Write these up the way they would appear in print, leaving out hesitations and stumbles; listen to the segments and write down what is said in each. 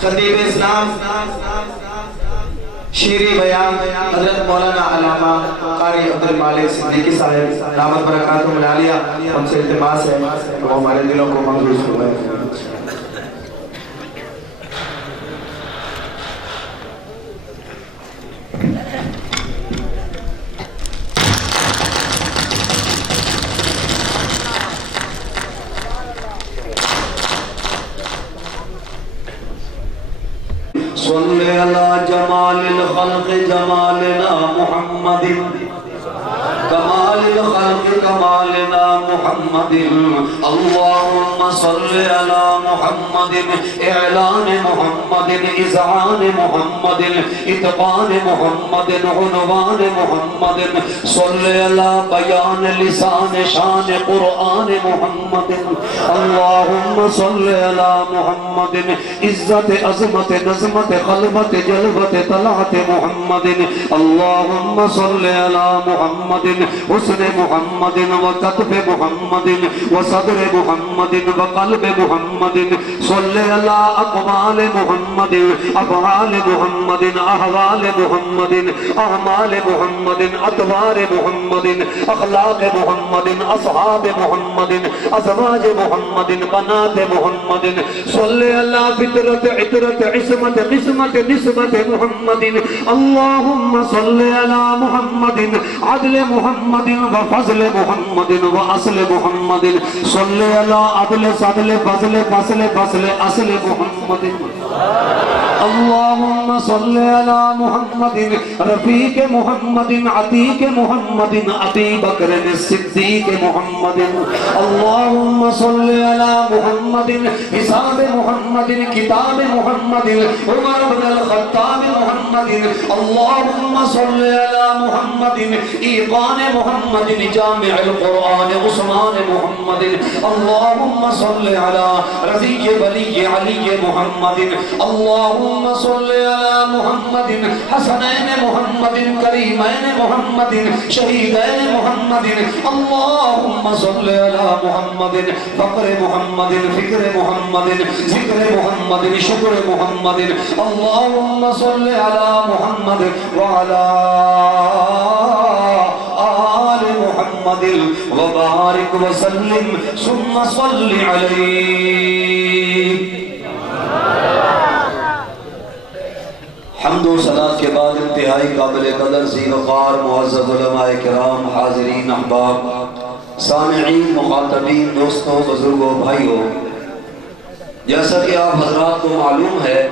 خطیب اسلام شیری بیان حضرت مولانا علامہ قاری عبدالمالک صدیقی صاحب دامت برکاتہم العالیہ، ان سے التماس ہے وہ ہمارے دلوں کو منظور فرمائے۔ صلی علی جمال الخلق جمالنا محمد کمال الخلق کمالنا محمد اللہم صلی علی محمد اعلان محمد اذعان محمد اتقان محمد عنوان محمد صلی علی بیان لسان شان قرآن محمد اللہم صلی علی محمد عزت عظمت نظمت خلبت جلبت طلعت محمد اللہم صلی علی محمد حسن محمد وقطب محمد وصدر محمد وقلب محمد صلی علی اقوال محمد افعال محمد احوال محمد اعمال محمد اطوار محمد اخلاق محمد اصحاب محمد ازواج محمد بنات محمد صلی علی فطرت عطرت عصمت قسمت نسبت محمد اللہم صلی علی محمد عدل محمد وفضل محمد واصل محمد صلی علی عدل صدل فضل فصل فصل اصل محمد اللہم صلی علی محمد رفیق محمد عتیق محمد ابی بکر الصدیق محمد اللہم صلی علی محمد حساب محمد کتاب محمد عمر بن الخطاب محمد اللہم صلی علی محمد ایقان محمد جامع القرآن عثمان محمد اللہم صلی علی رضی ولی علی محمد اللہم صلی علی محمد حسنین محمد کریمین محمد شہیدین محمد اللہم صلی علی محمد فقر محمد فکر محمد ذکر محمد شکر محمد اللہم صلی علی محمد وعلا آل محمد وبارک وسلم ثم صلی علیہ۔ حمد و صلاة کے بعد انتہائی قابل قدر ذی وقار معزز علماء کرام، حاضرین احباب، سامعین، مخاطبین، دوستوں، بزرگوں، بھائیوں، جیسا کہ آپ حضرات کو معلوم ہے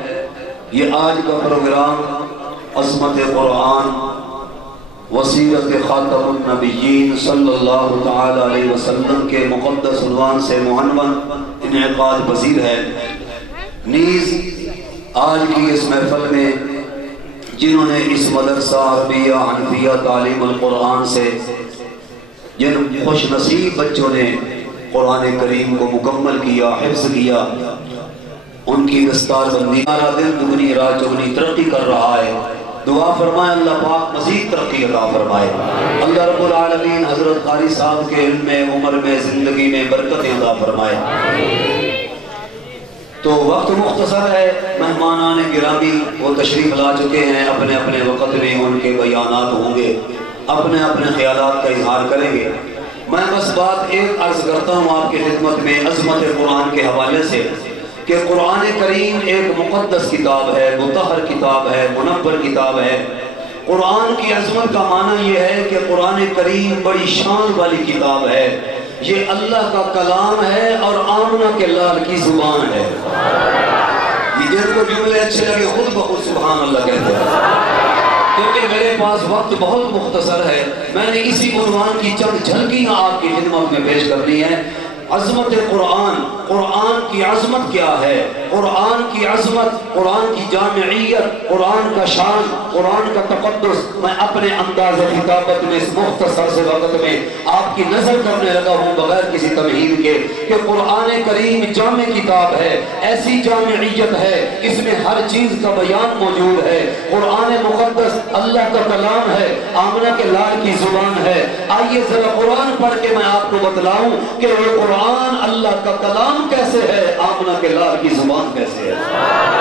یہ آج کا پروگرام عظمت قرآن وسیلت خاتم النبیین صلی اللہ تعالی علیہ وسلم کے مقدس عنوان سے معنون انعقاد پذیر ہے۔ نیز آج کی اس محفل میں جنہوں نے اس مدرسہ عربیہ حنفیہ تعلیم القرآن سے جن خوش نصیب بچوں نے قرآن کریم کو مکمل کیا، حفظ کیا، ان کی دستار بندی ہمارا دل دگنی رات چگنی ترقی کر رہا ہے۔ دعا فرمائے اللہ پاک مزید ترقی عطا فرمائے۔ اللہ رب العالمین حضرت قاری صاحب کے علم میں، عمر میں، زندگی میں برکت عطا فرمائے۔ تو وقت مختصر ہے، مہمانان گرامی وہ تشریف لا چکے ہیں، اپنے اپنے وقت میں ان کے بیانات ہوں گے، اپنے اپنے خیالات کا اظہار کریں گے۔ میں بس بات ایک عرض کرتا ہوں آپ کی خدمت میں عظمت قرآن کے حوالے سے کہ قرآن کریم ایک مقدس کتاب ہے، مطہر کتاب ہے، منور کتاب ہے۔ قرآن کی عظمت کا معنی یہ ہے کہ قرآن کریم بڑی شان والی کتاب ہے، یہ اللہ کا کلام ہے اور آمنہ کے لال کی زبان ہے۔ یہ جن کو جملے اچھے لگے خود بخود سبحان اللہ کہتے ہیں، کیونکہ میرے پاس وقت بہت مختصر ہے، میں نے اسی عنوان کی چند جھلکیاں آپ کی خدمت میں پیش کرنی ہے۔ عظمت قرآن، قرآن کی عظمت کیا ہے؟ قرآن کی عظمت، قرآن کی جامعیت، قرآن کا شان، قرآن کا تقدس میں اپنے انداز خطابت میں اس مختصر سے وقت میں آپ کی نظر کرنے لگا ہوں بغیر کسی تمہید کے کہ قرآن کریم جامع کتاب ہے، ایسی جامعیت ہے، اس میں ہر چیز کا بیان موجود ہے۔ قرآن مقدس اللہ کا کلام ہے، آمنہ کے لال کی زبان ہے۔ آئیے ذرا قرآن پڑھ کے میں آپ کو بتلاؤں کہ وہ قرآن اللہ کا کلام کیسے ہے، آمنہ کے لال کی زبان کیسے ہے۔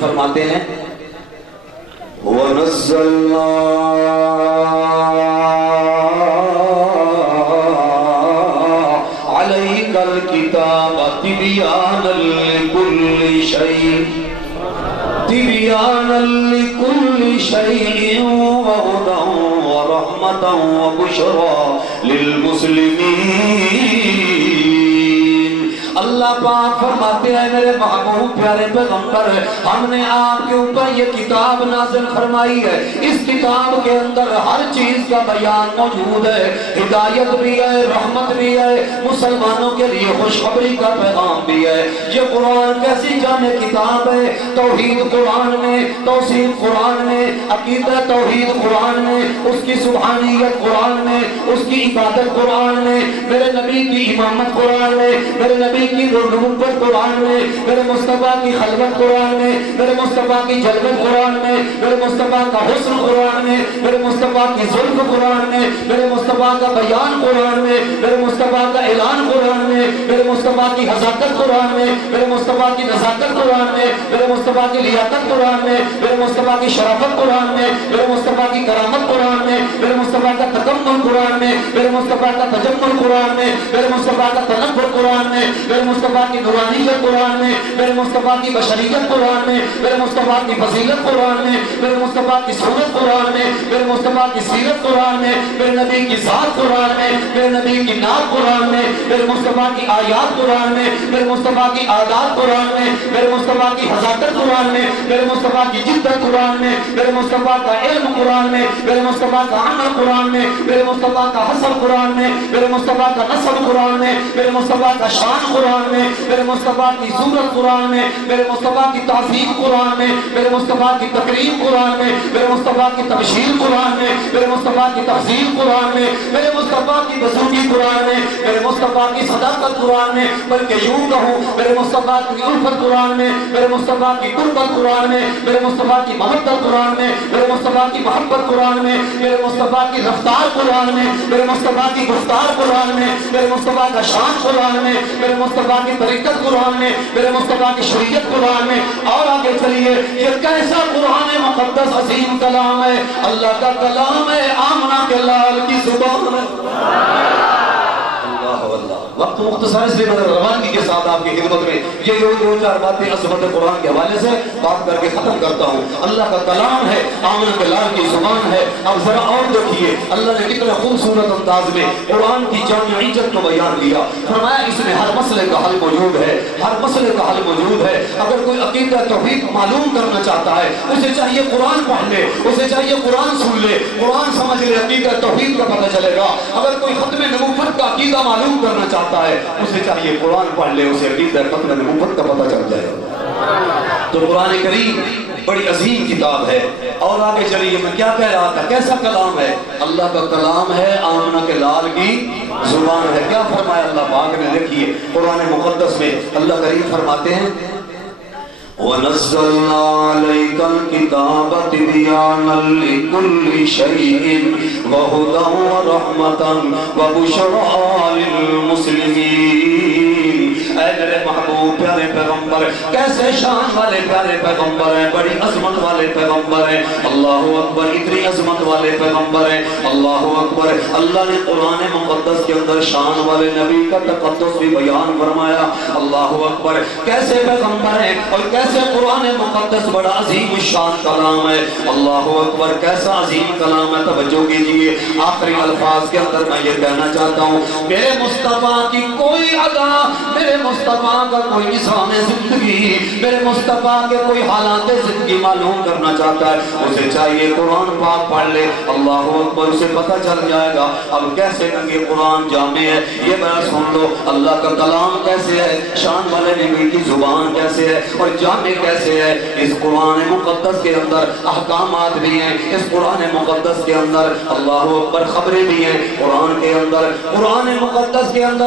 کریم فرماتے ہیں وَنَزَّلْنَا عَلَيْكَ الْكِتَابَ تِبْيَانًا لِكُلِّ شَيْءٍ تِبْيَانًا لِكُلِّ شَيْءٍ وَهُدًى وَرَحْمَةً وَبُشْرَى لِلْمُسْلِمِينَ۔ اللہ پاک فرماتے ہیں میرے محبوب پیارے پیغمبر، ہم نے آپ کے اوپر یہ کتاب نازل فرمائی ہے، اس کتاب کے اندر ہر چیز کا بیان موجود ہے، ہدایت بھی ہے، رحمت بھی ہے، مسلمانوں کے لیے خوشخبری کا پیغام بھی ہے۔ یہ قرآن کیسی جامع کتاب ہے، توحید قرآن میں، توصیف قرآن میں، عقیدہ توحید قرآن میں، اس کی سبحانیت قرآن میں، اس کی عبادت قرآن میں، میرے نبی کی امامت قرآن میں، میرے نبی کی نبوت قرآن میں، میرے مصطفیٰ کی خلوت قرآن میں، میرے مصطفیٰ کی جلوت قرآن میں، میرے مصطفیٰ کا حسن قرآن میں، میرے مصطفیٰ کی ظلم قرآن میں، میرے مصطفیٰ کا بیان قرآن میں، میرے مصطفیٰ کا اعلان قرآن میں، میرے مصطفیٰ کی حضاقت قرآن میں، میرے مصطفیٰ کی نزاکت قرآن میں، میرے مصطفیٰ کی لیاقت قرآن میں، میرے مصطفیٰ کی شرافت قرآن میں، میرے مصطفیٰ کی کرامت قرآن میں، میرے مصطفیٰ کا تکمل قرآن میں، میرے مصطفیٰ کا تجمل قرآن میں، میرے مصطفیٰ کا تنبر قرآن میں، میرے مصطفیٰ کی نورانیت قرآن میں، میرے مصطفیٰ کی بشریت قرآن میں، میرے مصطفیٰ کی فضیلت قرآن میں، میرے مصطفیٰ کی صورت قرآن میں، میرے مصطفیٰ کی سیرت قرآن میں، میرے نبی کی ذات قرآن میں، میرے نبی کی نعت قرآن میں، میرے مصطفیٰ کی آیات قرآن میں، میرے مصطفیٰ کی عادات قرآن میں، میرے مصطفیٰ کی حضاقت قرآن میں، میرے مصطفیٰ کی جدت قرآن میں، میرے مصطفیٰ کا علم قرآن میں، میرے مصطفیٰ کا عمل قرآن میں، میرے مصطفیٰ کا حسب قرآن میں، میرے مصطفیٰ کا نسب قرآن میں، میرے مصطفیٰ کا شان قرآن میں، میرے مصطفیٰ کی صورت قرآن میں، میرے مصطفیٰ کی تعظیم قرآن میں، میرے مصطفیٰ کی تقریم قرآن میں، میرے مصطفیٰ کی تبشیر قرآن میں، میرے مصطفیٰ کی تفسیر قرآن میں، میرے مصطفیٰ کی بزرگی قرآن میں، میرے مصطفیٰ کی صداقت قرآن میں، بلکہ یوں کہوں میرے مصطفیٰ کی الفت قرآن میں، میرے مصطفیٰ کی قربت قرآن میں، میرے مصطفیٰ کی محبت قرآن میں، میرے مصطفیٰ کی محبت قرآن میں، میرے مصطفیٰ کی رفتار قرآن میں، میرے مصطفیٰ کی گفتار قرآن میں، میرے مصطفیٰ کا شان قرآن میں، میرے مصطفیٰ کی طریقت قرآن میں، میرے مصطفیٰ کی شریعت قرآن میں۔ اور آگے چلیے، یہ کیسا قرآن مقدس عظیم کلام ہے، اللہ کا کلام ہے، آمنہ کے لال کی زبان ہے۔ وقت مختصر اس لیے میں روانگی کے ساتھ آپ کی خدمت میں یہ دو چار باتیں عظمت قرآن کے حوالے سے بات کر کے ختم کرتا ہوں۔ اللہ کا کلام ہے، آمنہ کے لال کی زبان ہے۔ اب ذرا اور دیکھیے اللہ نے کتنے خوبصورت انداز میں قرآن کی جامعیت کو بیان کیا۔ فرمایا اس میں ہر مسئلے کا حل موجود ہے، ہر مسئلے کا حل موجود ہے۔ اگر کوئی عقیدہ توحید معلوم کرنا چاہتا ہے اسے چاہیے قرآن پڑھ لے، اسے چاہیے قرآن سن لے، قرآن سمجھ لے، عقیدہ توحید کا پتہ چلے گا۔ اگر کوئی ختم نبوت کا عقیدہ معلوم کرنا چاہتا ہے اسے چاہیے قرآن پڑھ لے، اسے عقیدہ ختم نبوت کا پتہ چل جائے۔ تو قرآن کریم بڑی عظیم کتاب ہے۔ اور آگے چلیے، میں کیا کہہ رہا تھا، کیسا کلام ہے؟ اللہ کا کلام ہے، آمنہ کے لال کی زبان ہے۔ کیا فرمایا اللہ پاک نے؟ دیکھیے قرآن مقدس میں اللہ کریم فرماتے ہیں وَنَزَّلْنَا عَلَيْكَ الْكِتَابَ تِبْيَانًا لِكُلِّ شَيْءٍ وَهُدًى وَرَحْمَةً وَبُشْرَى لِلْمُسْلِمِينَ۔ اے میرے محبوب پیارے پیغمبر، کیسے شان والے پیارے پیغمبر ہیں، بڑی عظمت والے پیغمبر ہیں۔ اللہ اکبر، اتنی عظمت والے پیغمبر ہیں، اللہ اکبر۔ اللہ نے قرآن مقدس کے اندر شان والے نبی کا تقدس بھی بیان فرمایا، اللہ اکبر۔ کیسے پیغمبر ہیں اور کیسے قرآن مقدس بڑا عظیم شان کلام ہے، اللہ اکبر، کیسا عظیم کلام ہے۔ توجہ کیجئے، آخری الفاظ کے اندر میں یہ کہنا چاہتا ہوں، میرے مصطفیٰ کی کوئی ادا، میرے مصطفیٰ کا کوئی نظام زندگی، میرے مصطفیٰ کے کوئی حالات زندگی معلوم کرنا چاہتا ہے اسے چاہیے قرآن پاک پڑھ لے، اللہ اکبر، اسے پتہ چل جائے گا۔ اب کیسے کہ قرآن جامع ہے، یہ بڑا سن لو، اللہ کا کلام کیسے ہے، شان والے نبی کی زبان کیسے ہے اور جامع کیسے ہے۔ اس قرآن مقدس کے اندر احکامات بھی ہیں، اس قرآن مقدس کے اندر اللہ اکبر خبریں بھی ہیں۔ قرآن مقدس کے اندر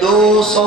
200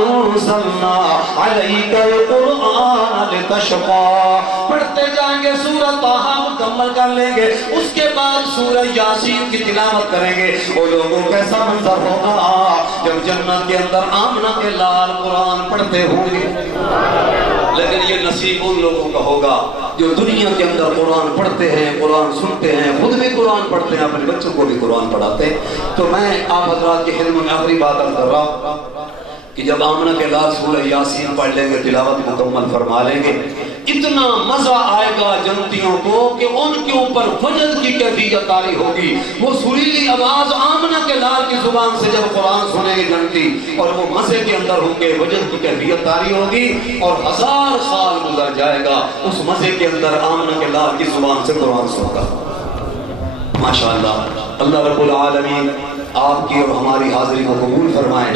انزلنا علیک القرآن لتشقا. پڑھتے جائیں گے سورۃ طٰہٰ مکمل کر لیں گے، اس کے بعد سورہ یاسین کی تلاوت کریں گے. وہ لوگوں کیسا منظر ہوگا جب جنت کے اندر آمنہ کے لال قرآن پڑھتے ہوں گے. لیکن یہ نصیب ان لوگوں کا ہوگا جو دنیا کے اندر قرآن پڑھتے ہیں، قرآن سنتے ہیں، خود بھی قرآن پڑھتے ہیں، اپنے بچوں کو بھی قرآن پڑھاتے ہیں. تو میں آپ حضرات کے علم میں آخری بات کر رہا ہوں کہ جب آمنہ کے لال سورہ یاسین پڑھ لیں گے، تلاوت مکمل فرما لیں گے، اتنا مزہ آئے گا جنتیوں کو کہ ان کے اوپر وجد کی کیفیت طاری ہوگی. وہ سریلی آواز آمنہ کے لال کی زبان سے جب قرآن سنیں گے جنتی، اور وہ مزے کے اندر ہوں گے، وجد کی کیفیت طاری ہوگی، اور 1000 سال گزر جائے گا اس مزے کے اندر آمنہ کے لال کی زبان سے قرآن سن گا. ماشاءاللہ. اللہ رب العالمین آپ کی اور ہماری حاضری کو قبول فرمائے.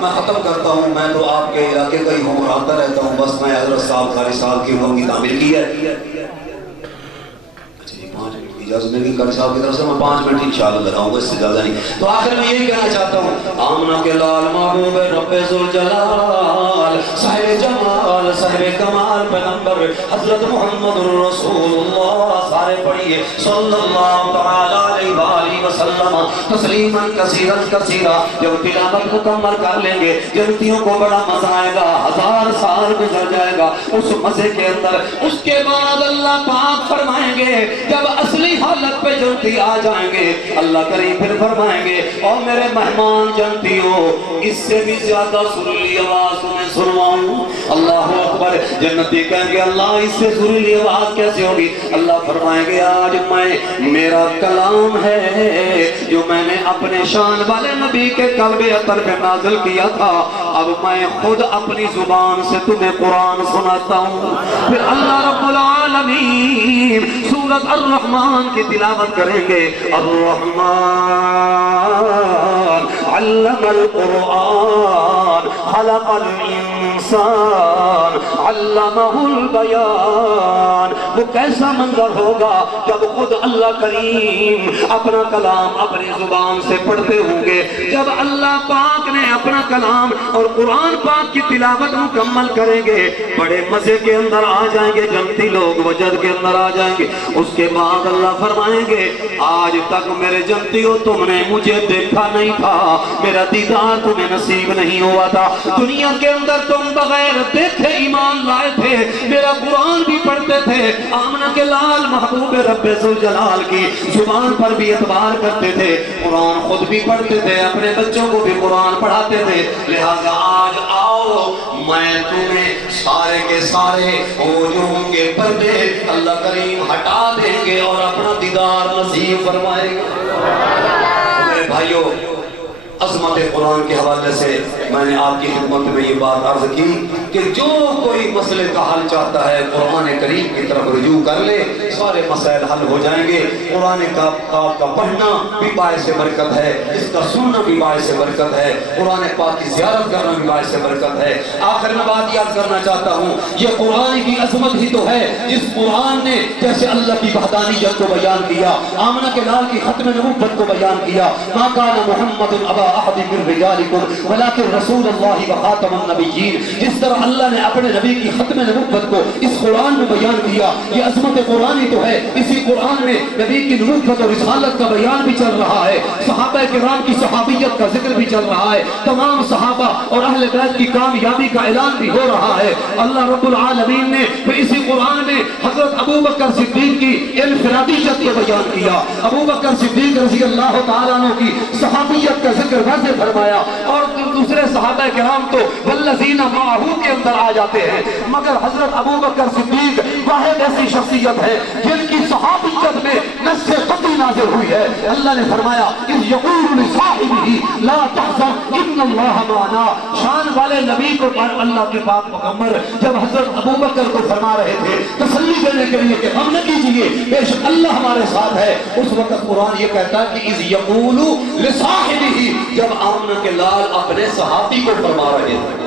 میں ختم کرتا ہوں. میں تو آپ کے علاقے کا ہی ہوں اور آتا رہتا ہوں. بس میں حضرت صاحب قاری صاحب کی امام کی تعمیل کی ہے. اجازت میں بھی قاری صاحب کی طرف سے میں 5 منٹ انشاءاللہ لگاؤں گا، اس سے زیادہ نہیں. تو آخر میں یہی کہنا چاہتا ہوں، آمنہ کے لال محبوب رب ذوالجلال صاحب جمال صاحب کمال پیغمبر حضرت محمد رسول اللہ، سارے پڑھیے صلی اللہ تعالی علیہ وآلہ وسلم تسلیما کثیرا کثیرا. جب تلاوت مکمل کر لیں گے جنتیوں کو بڑا مزہ آئے گا، 1000 سال گزر جائے گا اس مزے کے اندر. اس کے بعد اللہ پاک فرمائیں گے جب اصلی حالت پہ جنتی آ جائیں گے، اللہ کریم پھر فرمائیں گے اور میرے مہمان جنتیوں اس سے بھی زیادہ سریلی آواز تمہیں سنواؤں. اللہ اکبر. جنتی کہیں گے اللہ اس سے سریلی آواز کیسے ہوگی؟ اللہ فرمائیں گے آج میرا کلام ہے جو میں نے اپنے شان والے نبی کے قلب اطہر پہ نازل کیا تھا، اب میں خود اپنی زبان سے تمہیں قرآن سناتا ہوں. پھر اللہ رب العالمین سورۃ الرحمن کی تلاوت کریں گے. الرحمن علم القرآن خلق الانسان علمہ البیان. وہ کیسا منظر ہوگا جب خود اللہ کریم اپنا کلام اپنی زبان سے پڑھتے ہوں گے. جب اللہ پاک نے اپنا کلام اور قرآن پاک کی تلاوت مکمل کریں گے، بڑے مزے کے اندر آ جائیں گے جنتی لوگ، وجد کے اندر آ جائیں گے. اس کے بعد اللہ فرمائیں گے آج تک میرے جنتیوں تم نے مجھے دیکھا نہیں تھا، میرا دیدار تمہیں نصیب نہیں ہوا تھا. دنیا کے اندر تم بغیر دیکھے ایمان لائے تھے، میرا قرآن بھی پڑھتے تھے، آمنہ کے لال محبوب رب ذوالجلال کی زبان پر بھی اعتبار کرتے تھے، قرآن خود بھی پڑھتے تھے، اپنے بچوں کو بھی قرآن پڑھاتے تھے. لہذا آج آؤ میں تمہیں سارے کے سارے وہ جو ہوں گے پردے اللہ کریم ہٹا دیں گے اور اپنا دیدار نصیب فرمائے گا. میرے بھائیوں، عظمت قرآن کے حوالے سے میں نے آپ کی خدمت میں یہ بات عرض کی کہ جو کوئی مسئلے کا حل چاہتا ہے قرآن کریم کی طرف رجوع کر لے، سارے مسائل حل ہو جائیں گے. قرآن کا پڑھنا بھی باعث برکت ہے، اس کا سننا بھی باعث برکت ہے، قرآن پاک کی زیارت کرنا بھی باعث برکت ہے. آخر میں بات یاد کرنا چاہتا ہوں، یہ قرآن کی عظمت ہی تو ہے جس قرآن نے جیسے اللہ کی وحدانیت کو بیان کیا، آمنہ کے لال کی ختم نبوت کو بیان کیا، ما کان محمد ابا احد من رجالکم ولکن رسول اللہ وخاتم النبیین. جس طرح اللہ نے اپنے نبی کی ختم نبوت کو اس قرآن میں بیان کیا، یہ عظمت قرآن ہی تو ہے. اسی قرآن میں نبی کی نبوت اور رسالت کا بیان بھی چل رہا ہے، صحابہ کرام کی صحابیت کا ذکر بھی چل رہا ہے، تمام صحابہ اور اہل بیت کی کامیابی کا اعلان بھی ہو رہا ہے. اللہ رب العالمین نے پھر اسی قرآن میں حضرت ابو بکر صدیق کی انفرادیت کو بیان کیا، ابو بکر صدیق رضی اللہ تعالیٰ عنہ کی صحابیت کا ذکر واضح فرمایا، اور دوسرے صحابہ کرام تو والذین معہ کے اندر آ جاتے ہیں، مگر حضرت ابو بکر صدیق واحد ایسی شخصیت ہے جن کی صحابیت میں نص قطعی نازل ہوئی ہے. اللہ نے فرمایا اذ یقول لصاحبہ لا تحزن ان اللہ معنا. شان والے نبی کو اللہ کے پاک پیغمبر جب حضرت ابو بکر کو فرما رہے تھے تسلی دینے کے لیے کہ غم نہ کیجیے، بے شک اللہ ہمارے ساتھ ہے، اس وقت قرآن یہ کہتا ہے کہ اذ یقول لصاحبہ، جب آمنہ کے لال اپنے صحابی کو فرما رہے تھے.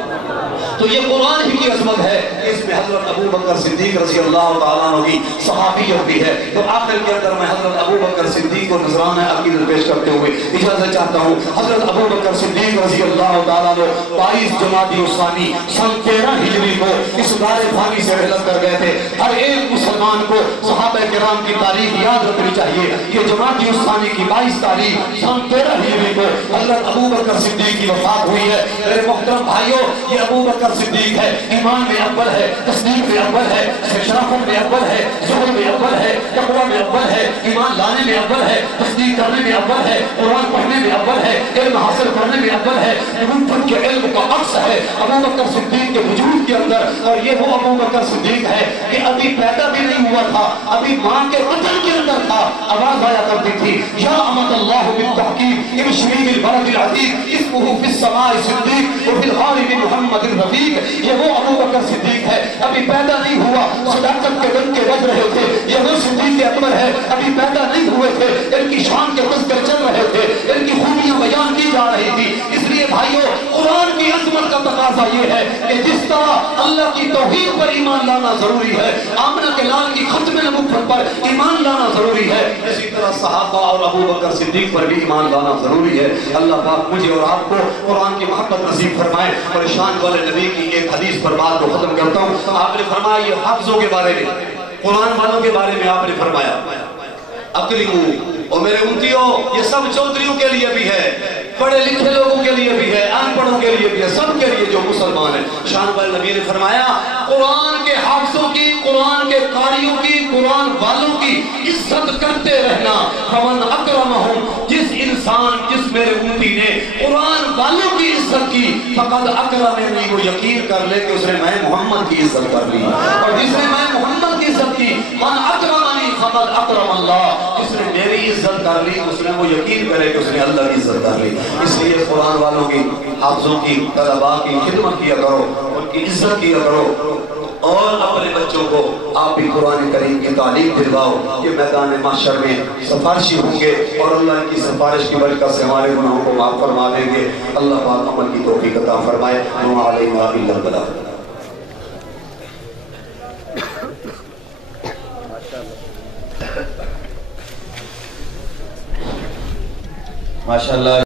تو یہ قرآن ہی کی عظمت ہے، اس میں حضرت ابو بکر صدیق رضی اللہ تعالیٰ عنہ کی صحابیت بھی ہے۔ تو آخر کے اندر میں حضرت ابو بکر صدیق کو نذرانہ عقیدت پیش کرتے ہوئے اجازت چاہتا ہوں۔ حضرت ابو بکر صدیق رضی اللہ تعالیٰ عنہ 22 جمادی الثانی سن 13 ہجری کو اس دار فانی سے رحلت کر گئے تھے۔ ہر ایک مسلمان کو صحابہ کرام کی تاریخ یاد رکھنی چاہیے کہ جمادی الثانی کی 22 تاریخ سن 13 ہجری کو حضرت ابو بکر صدیق کی وفات ہوئی ہے۔ میرے محترم بھائیوں، یہ ابو بکر صدیق ہے، ایمان میں اول ہے، تصدیق میں اول ہے، شرافت میں اول ہے، زہد میں اول ہے، تقویٰ میں اول ہے، ایمان لانے میں اول ہے، تصدیق کرنے میں اول ہے، قرآن پڑھنے میں اول ہے، علم حاصل کرنے میں اول ہے، نبوت کے علم کا عکس ہے ابو بکر صدیق کے وجود کے اندر۔ اور یہ وہ ابو بکر صدیق ہے کہ ابھی پیدا بھی نہیں ہوا تھا، ابھی ماں کے بطن کے اندر تھا، آواز آیا کرتی تھی یا امت اللہ بالتحقیق ابشری بالبلد العتیق اسمہ فی السماء صدیق وفی الغار محمد الرفیق۔ یہ وہ ابو بکر صدیق ہے، ابھی پیدا نہیں ہوا، صداقت کے ڈنکے بج رہے تھے۔ یہ وہ صدیق اکبر ہے، ابھی پیدا نہیں ہوئے تھے، ان کی شان کے تذکر چل رہے تھے، ان کی خوبیاں بیان کی جا رہی تھی۔ اس لیے بھائیوں، قرآن کی عظمت کا تقاضا یہ ہے کہ جس طرح اللہ کی توحید پر ایمان لانا ضروری ہے، آمنہ کے لال کی ختم نبوت پر ایمان لانا ضروری ہے، اسی طرح صحابہ اور ابو بکر صدیق پر بھی ایمان لانا ضروری ہے۔ اللہ پاک مجھے اور آپ کو قرآن کی محبت نصیب فرمائے۔ پریشان والے نبی کی ایک حدیث پر بات کو ختم کرتا ہوں۔ آپ نے فرمایا یہ حافظوں کے بارے میں، قرآن والوں کے بارے میں آپ نے فرمایا اقرمو، اور میرے امتیوں یہ سب چودھریوں کے لیے بھی ہے، پڑھے لکھے لوگوں کے لیے بھی ہے، ان پڑھوں کے لیے بھی ہے، سب کے لیے جو مسلمان ہیں۔ شان والے نبی نے فرمایا قرآن کے حافظوں کی، قرآن کے قاریوں کی، قرآن والوں کی عزت کرتے رہنا۔ فمن اکرمہم، جس انسان، جس میرے امتی نے قرآن والوں کی عزت کی، فقد اکرمنی، وہ یقین کر لے کہ اس نے میں محمد کی عزت کر لی، اور جس نے میں محمد کی عزت کی، من اکرمنی فقد اکرم اللہ، جس نے میری عزت کر لی اس نے وہ یقین کرے کہ اس نے اللہ کی عزت کر لی۔ اس لیے قرآن والوں کی، حافظوں کی، طلباء کی خدمت کیا کرو، ان کی عزت کیا کرو، اور اپنے بچوں کو آپ بھی قرآن کریم کی تعلیم دلواؤ۔ یہ میدان محشر میں سفارشی ہوں گے اور اللہ کی سفارش کی برکت سے ہمارے گناہوں کو معاف فرما دیں گے۔ اللہ پاک عمل کی توفیق عطا فرمائے۔ وما علینا الا البلاغ۔ ماشاءاللہ۔